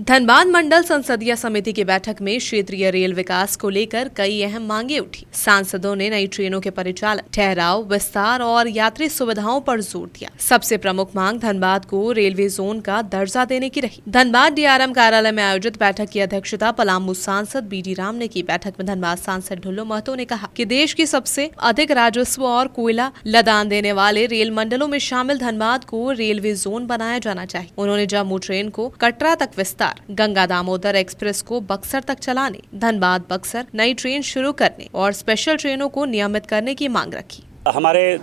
धनबाद मंडल संसदीय समिति की बैठक में क्षेत्रीय रेल विकास को लेकर कई अहम मांगे उठी। सांसदों ने नई ट्रेनों के परिचालन, ठहराव, विस्तार और यात्री सुविधाओं पर जोर दिया। सबसे प्रमुख मांग धनबाद को रेलवे जोन का दर्जा देने की रही। धनबाद डीआरएम कार्यालय में आयोजित बैठक की अध्यक्षता पलामू सांसद बीडी राम ने की। बैठक में धनबाद सांसद ढुल्लो महतो ने कहा कि देश की सबसे अधिक राजस्व और कोयला लदान देने वाले रेल मंडलों में शामिल धनबाद को रेलवे जोन बनाया जाना चाहिए। उन्होंने जम्मू ट्रेन को कटरा तक विस्तार, गंगा दामोदर एक्सप्रेस को बक्सर तक चलाने, धनबाद बक्सर नई ट्रेन शुरू करने और स्पेशल ट्रेनों को नियमित करने की मांग रखी। हमारे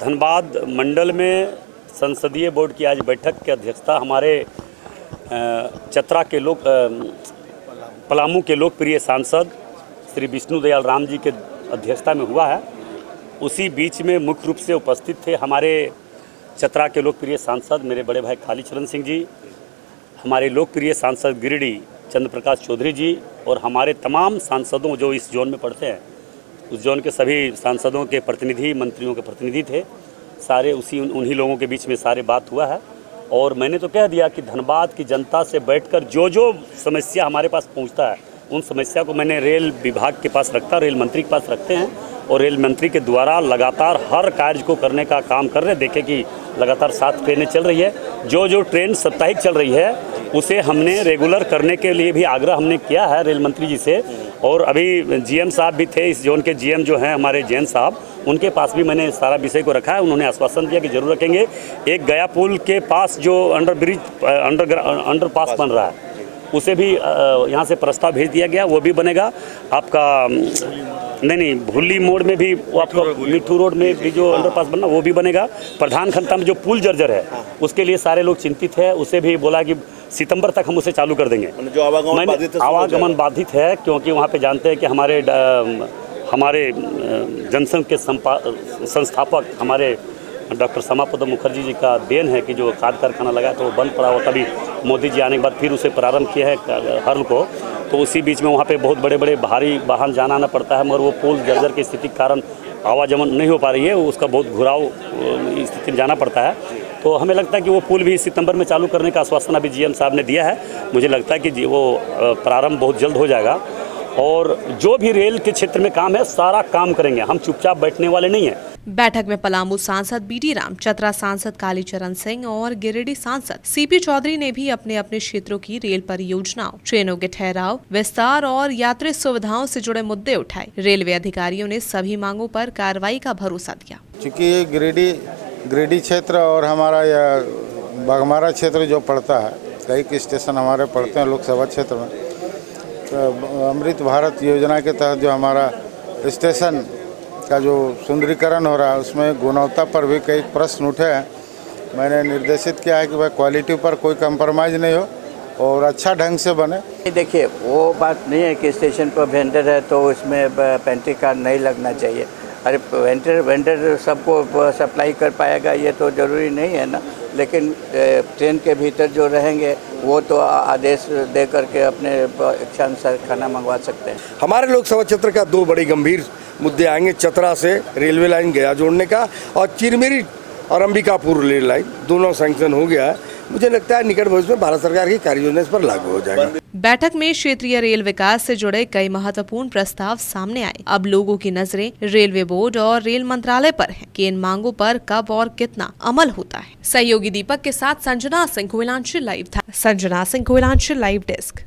धनबाद मंडल में संसदीय बोर्ड की आज बैठक की अध्यक्षता हमारे चतरा के पलामू के लोकप्रिय सांसद श्री विष्णु दयाल राम जी के अध्यक्षता में हुआ है। उसी बीच में मुख्य रूप से उपस्थित थे हमारे चतरा के लोकप्रिय सांसद मेरे बड़े भाई कालीचरण सिंह जी, हमारे लोकप्रिय सांसद गिरिडीह चंद्र प्रकाश चौधरी जी और हमारे तमाम सांसदों जो इस जोन में पढ़ते हैं, उस जोन के सभी सांसदों के प्रतिनिधि, मंत्रियों के प्रतिनिधि थे। सारे उन्हीं लोगों के बीच में सारे बात हुआ है। और मैंने तो कह दिया कि धनबाद की जनता से बैठकर जो जो समस्या हमारे पास पहुंचता है, उन समस्या को मैंने रेल विभाग के पास रखता, रेल मंत्री के पास रखते हैं और रेल मंत्री के द्वारा लगातार हर कार्य को करने का काम कर रहे। देखें कि लगातार 7 ट्रेनें चल रही है। जो ट्रेन साप्ताहिक चल रही है उसे हमने रेगुलर करने के लिए भी आग्रह हमने किया है रेल मंत्री जी से। और अभी जीएम साहब भी थे, इस जोन के जीएम जो हैं हमारे जैन साहब, उनके पास भी मैंने सारा विषय को रखा है। उन्होंने आश्वासन दिया कि जरूर रखेंगे। एक गया पुल के पास जो अंडरपास बन रहा है उसे भी यहाँ से प्रस्ताव भेज दिया गया, वो भी बनेगा। आपका नहीं भुल्ली मोड़ में भी वो आपका मिठू रोड में भी जो अंडरपास बनना वो भी बनेगा। प्रधान खंता में जो पुल जर्जर है उसके लिए सारे लोग चिंतित है। उसे भी बोला कि सितंबर तक हम उसे चालू कर देंगे। जो आवागमन बाधित है, क्योंकि वहाँ पे जानते हैं कि हमारे जनसंघ के संस्थापक हमारे डॉक्टर श्यामाप्रसाद मुखर्जी जी का देन है कि जो खाद कारखाना लगाया तो वो बंद पड़ा हुआ, तभी मोदी जी आने के बाद फिर उसे प्रारंभ किया है हर्ल को। तो उसी बीच में वहाँ पे बहुत बड़े बड़े भारी वाहन जाना आना पड़ता है, मगर वो पुल जर्जर की स्थिति के कारण आवागमन नहीं हो पा रही है। उसका बहुत घुराव स्थिति में जाना पड़ता है। तो हमें लगता है कि वो पुल भी सितंबर में चालू करने का आश्वासन अभी जीएम साहब ने दिया है। मुझे लगता है कि वो प्रारंभ बहुत जल्द हो जाएगा। और जो भी रेल के क्षेत्र में काम है सारा काम करेंगे, हम चुपचाप बैठने वाले नहीं हैं। बैठक में पलामू सांसद बीडी राम, चतरा सांसद कालीचरण सिंह और गिरिडीह सांसद सीपी चौधरी ने भी अपने अपने क्षेत्रों की रेल परियोजनाओं, ट्रेनों के ठहराव, विस्तार और यात्री सुविधाओं से जुड़े मुद्दे उठाए। रेलवे अधिकारियों ने सभी मांगों पर कार्रवाई का भरोसा दिया। चूँकि ये गिरिडीह क्षेत्र और हमारा यह बाघमारा क्षेत्र जो पड़ता है, कई स्टेशन हमारे पड़ते हैं लोकसभा क्षेत्र में। तो अमृत भारत योजना के तहत जो हमारा स्टेशन का जो सुंदरीकरण हो रहा है उसमें गुणवत्ता पर भी कई प्रश्न उठे हैं। मैंने निर्देशित किया है कि भाई क्वालिटी पर कोई कंप्रोमाइज़ नहीं हो और अच्छा ढंग से बने। देखिए, वो बात नहीं है कि स्टेशन पर वेंडर है तो उसमें पेंट्री कार्ड नहीं लगना चाहिए। अरे वेंडर सबको सप्लाई कर पाएगा ये तो ज़रूरी नहीं है ना। लेकिन ट्रेन के भीतर जो रहेंगे वो तो आदेश दे करके अपने इच्छानुसार खाना मंगवा सकते हैं। हमारे लोकसभा क्षेत्र का 2 बड़े गंभीर मुद्दे आएंगे। चतरा से रेलवे लाइन गया जोड़ने का और चिरमिरी और अंबिकापुर रेल लाइन दोनों सैंक्शन हो गया है। मुझे लगता है निकट भविष्य में भारत सरकार की कार्य योजना इस पर लागू हो जाएगा। बैठक में क्षेत्रीय रेल विकास से जुड़े कई महत्वपूर्ण प्रस्ताव सामने आए। अब लोगों की नजरें रेलवे बोर्ड और रेल मंत्रालय पर हैं कि इन मांगों पर कब और कितना अमल होता है। सहयोगी दीपक के साथ संजना सिंह, कोयलांचल लाइव डेस्क।